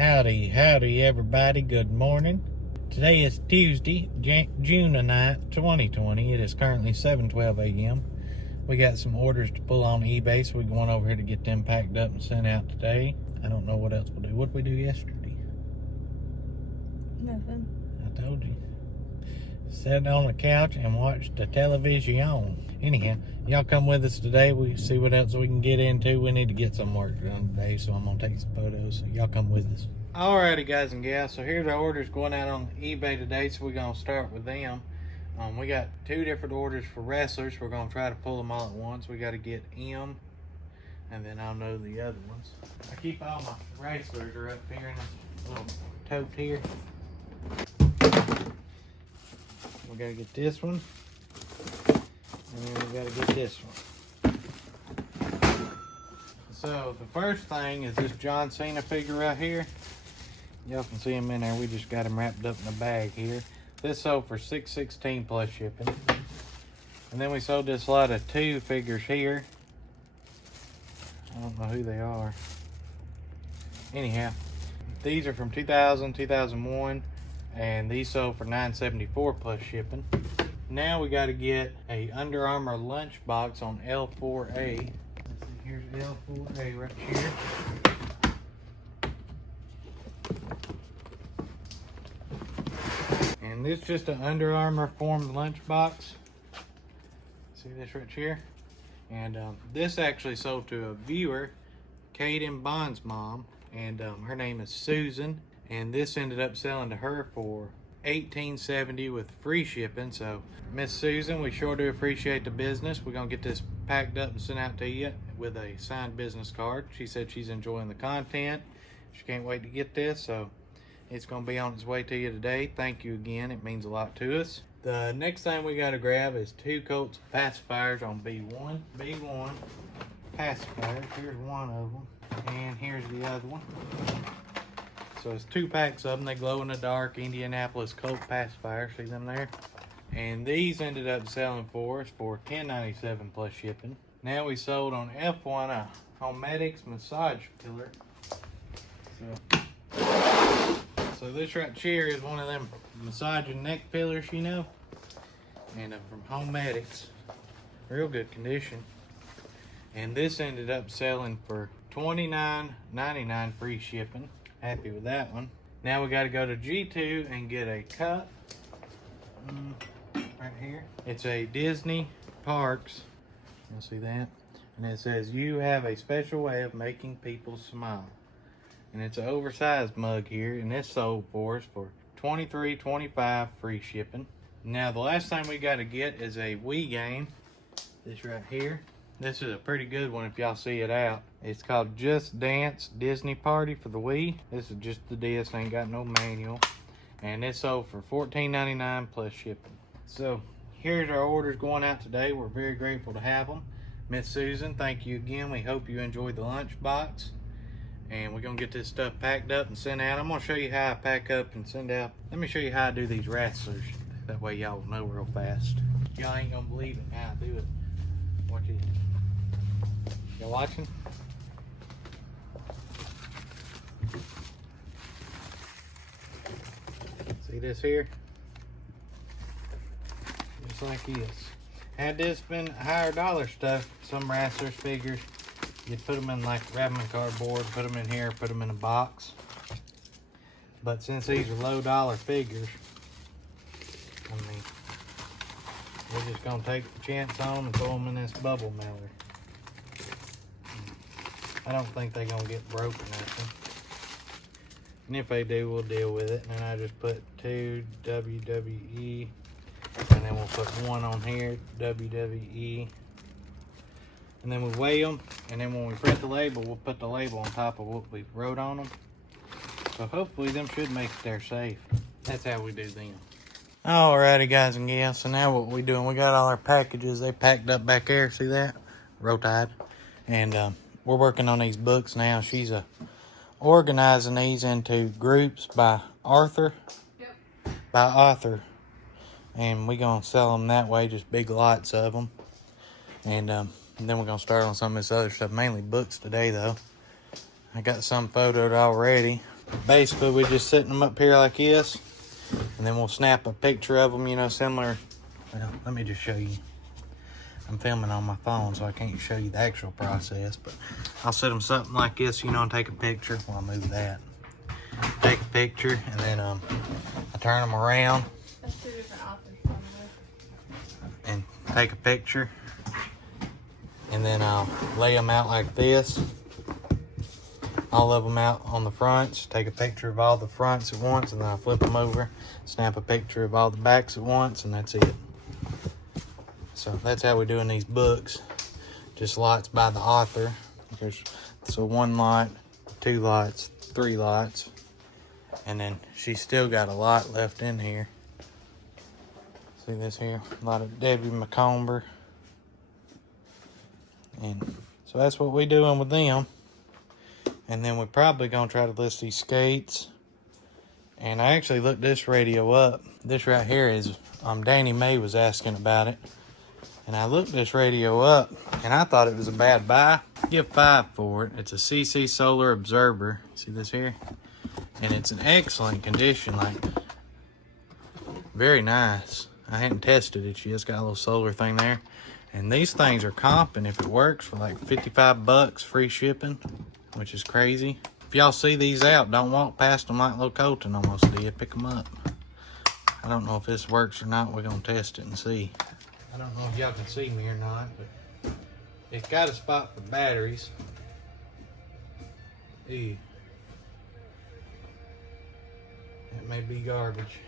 Howdy everybody, good morning. Today is Tuesday, June the 9th, 2020. It is currently 7:12 a.m. We got some orders to pull on eBay, so we're going over here to get them packed up and sent out today. I don't know what else we'll do. What did we do yesterday? Nothing. I told you. Sat on the couch and watched the television. Anyhow, y'all come with us today. We see what else we can get into. We need to get some work done today, so I'm gonna take some photos. So y'all come with us. Alrighty, guys and gals. So here's our orders going out on eBay today. So we're gonna start with them. We got two different orders for wrestlers. We're gonna try to pull them all at once. We got to get M, and then I'll know the other ones. I keep all my wrestlers are up here in a little tote here. We gotta get this one, and then we gotta get this one. So the first thing is this John Cena figure right here. Y'all can see him in there. We just got him wrapped up in a bag here. This sold for $6.16 plus shipping. And then we sold this lot of two figures here. I don't know who they are. Anyhow, these are from 2000, 2001. And these sold for $9.74 plus shipping. Now we got to get a Under Armour lunchbox on L4A. Let's see, here's L4A right here. And this is just an Under Armour formed lunchbox. See this right here? And this actually sold to a viewer, Caden Bond's mom, and her name is Susan. And this ended up selling to her for $18.70 with free shipping. So, Miss Susan, we sure do appreciate the business. We're gonna get this packed up and sent out to you with a signed business card. She said she's enjoying the content. She can't wait to get this, so it's gonna be on its way to you today. Thank you again, it means a lot to us. The next thing we gotta grab is two coats of pacifiers on B1. B1 pacifiers, here's one of them, and here's the other one. So it's 2 packs of them. They glow in the dark Indianapolis Colt pacifier. See them there? And these ended up selling for us for $10.97 plus shipping. Now we sold on F1 a Homedics massage pillar. So this right here is one of them massaging neck pillars, you know. And from Homedics. Real good condition. And this ended up selling for $29.99 free shipping. Happy with that one. Now we got to go to G2 and get a cup right here. It's a Disney Parks. You'll see that. And it says, "You have a special way of making people smile." And it's an oversized mug here. And this sold for us for $23.25 free shipping. Now the last thing we got to get is a Wii game. This right here. This is a pretty good one if y'all see it out. It's called Just Dance Disney Party for the Wii. This is just the disc, ain't got no manual. And it sold for $14.99 plus shipping. So here's our orders going out today. We're very grateful to have them. Miss Susan, thank you again. We hope you enjoyed the lunchbox. And we're gonna get this stuff packed up and sent out. I'm gonna show you how I pack up and send out. Let me show you how I do these wrestlers. That way y'all will know real fast. Y'all ain't gonna believe it how I do it. Watch it. Y'all watching? See this here? Just like this. Had this been higher dollar stuff, some wrestlers figures, you'd put them in like wrap them in cardboard, put them in here, put them in a box. But since these are low dollar figures, I mean, we're just gonna take the chance on them and throw them in this bubble mailer. I don't think they're gonna get broke or nothing. And if they do, we'll deal with it. And then I just put 2 WWE. And then we'll put 1 on here, WWE. And then we weigh them. And then when we print the label, we'll put the label on top of what we wrote on them. So hopefully them should make it there safe. That's how we do them. Alrighty, guys and gals. So now what we doing, we got all our packages. They packed up back there. See that? Roll Tide. And we're working on these books now. She's organizing these into groups by author. Yep. By author. And we're going to sell them that way, just big lots of them. And then we're going to start on some of this other stuff, mainly books today, though. I got some photoed already. Basically, we're just setting them up here like this, and then we'll snap a picture of them, you know, similar. Well, let me just show you. I'm filming on my phone, so I can't show you the actual process, but I'll set them something like this, you know, and take a picture. Well, I'll move that. Take a picture, and then I turn them around. That's two different options. And take a picture, and then I'll lay them out like this. All of them out on the fronts. Take a picture of all the fronts at once, and then I'll flip them over, snap a picture of all the backs at once, and that's it. So that's how we're doing these books. Just lots by the author. So 1 lot, 2 lots, 3 lots, and then she's still got a lot left in here. See this here? A lot of Debbie McComber. And so that's what we're doing with them. And then we're probably gonna try to list these skates. And I actually looked this radio up. This right here is, Danny Mae was asking about it. And I looked this radio up, and I thought it was a bad buy. Give 5 for it. It's a CC Solar Observer. See this here? And it's in excellent condition, like very nice. I hadn't tested it yet. It's got a little solar thing there. And these things are comping, if it works, for like 55 bucks, free shipping, which is crazy. If y'all see these out, don't walk past them like Lil Colton almost did. Pick them up. I don't know if this works or not. We're gonna test it and see. I don't know if y'all can see me or not, but it's got a spot for batteries. Ew. That may be garbage.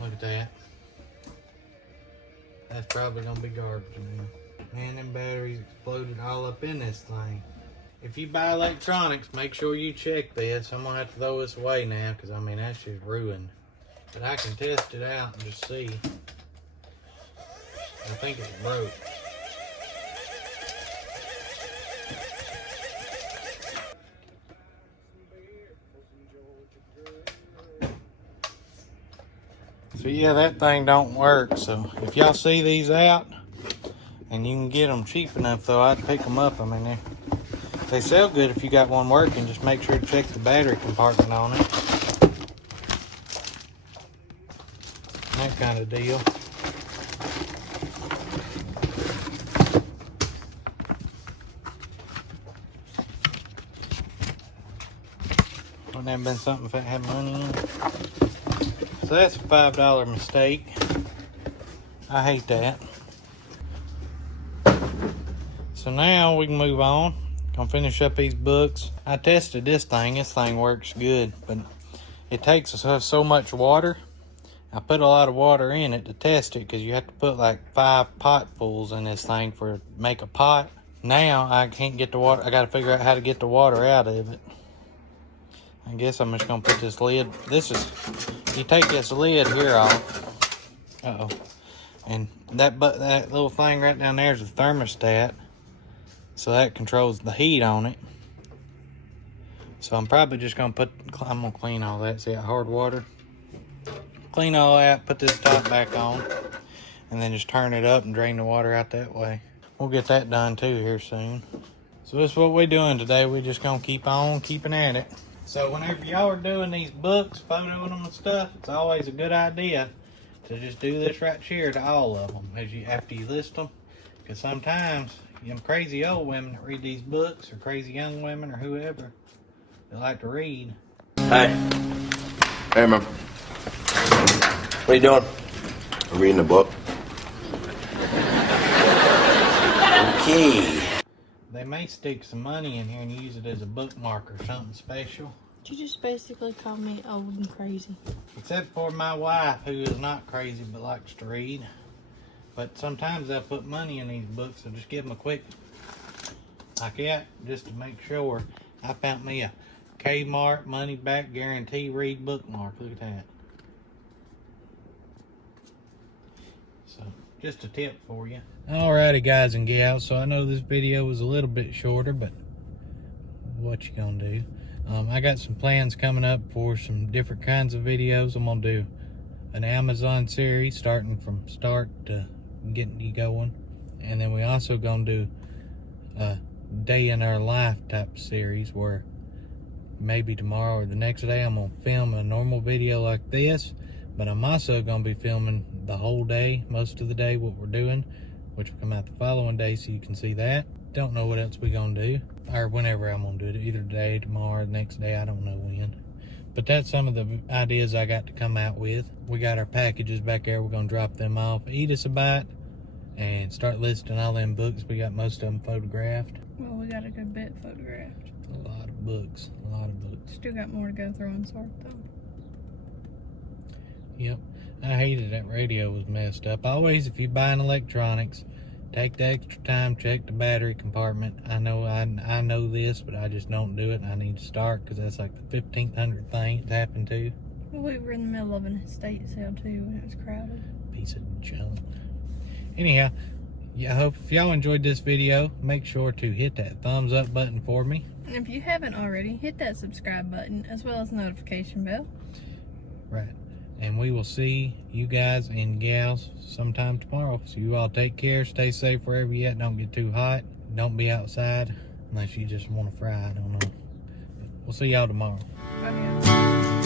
Look at that. That's probably gonna be garbage, man. Man, them batteries exploded all up in this thing. If you buy electronics, make sure you check this. I'm gonna have to throw this away now, because I mean, that's just ruined. But I can test it out and just see. I think it's broke. So yeah, that thing don't work. So if y'all see these out, and you can get them cheap enough, though, I'd pick them up. I mean, they sell good if you got one working. Just make sure to check the battery compartment on it. That kind of deal. Wouldn't that have been something if I had money in it? So that's a $5 mistake. I hate that. So now we can move on. Gonna finish up these books. I tested this thing. This thing works good, but it takes so much water. I put a lot of water in it to test it, because you have to put like 5 potfuls in this thing to make a pot. Now I can't get the water. I got to figure out how to get the water out of it. I guess I'm just gonna put this lid. You take this lid here off. Uh-oh. And that little thing right down there is a thermostat. So that controls the heat on it. So I'm probably just gonna I'm gonna clean all that. See that hard water? Clean all that, put this top back on, and then just turn it up and drain the water out that way. We'll get that done too here soon. So that's what we're doing today. We're just gonna keep on keeping at it. So whenever y'all are doing these books, photoing them and stuff, it's always a good idea to just do this right here to all of them after you list them. Because sometimes them crazy old women that read these books, or crazy young women, or whoever, they like to read. Hey. Hey, man. What are you doing? I'm reading a book. Okay. They may stick some money in here and use it as a bookmark or something special. You just basically call me old and crazy. Except for my wife, who is not crazy but likes to read. But sometimes they'll put money in these books, so just give them a quick like that, just to make sure. I found me a Kmart money back guarantee read bookmark. Look at that. So just a tip for you. Alrighty, guys and gals, so I know this video was a little bit shorter, but what you gonna do? I got some plans coming up for some different kinds of videos. I'm gonna do an Amazon series, starting from start to getting you going, and then we also gonna do day in our life type series where maybe tomorrow or the next day I'm gonna film a normal video like this, but I'm also gonna be filming the whole day, most of the day, what we're doing, which will come out the following day so you can see that. Don't know what else we're gonna do, or whenever I'm gonna do it, either today, tomorrow, the next day, I don't know when. But that's some of the ideas I got to come out with. We got our packages back there. We're gonna drop them off, eat us a bite, and start listing all them books. We got most of them photographed. Well, we got a good bit photographed. A lot of books, a lot of books. Still got more to go through and sort though. Yep, I hated that radio was messed up. Always, if you're buying electronics, take the extra time, check the battery compartment. I know this, but I just don't do it, and I need to start because that's like the 1500th thing it's happened to. Well, we were in the middle of an estate sale too, and it was crowded. Piece of junk. Anyhow, yeah, I hope if y'all enjoyed this video, make sure to hit that thumbs up button for me. And if you haven't already, hit that subscribe button as well as the notification bell. Right. And we will see you guys and gals sometime tomorrow. So you all take care, stay safe wherever you're at. Don't get too hot. Don't be outside unless you just want to fry. I don't know. We'll see y'all tomorrow. Bye, guys.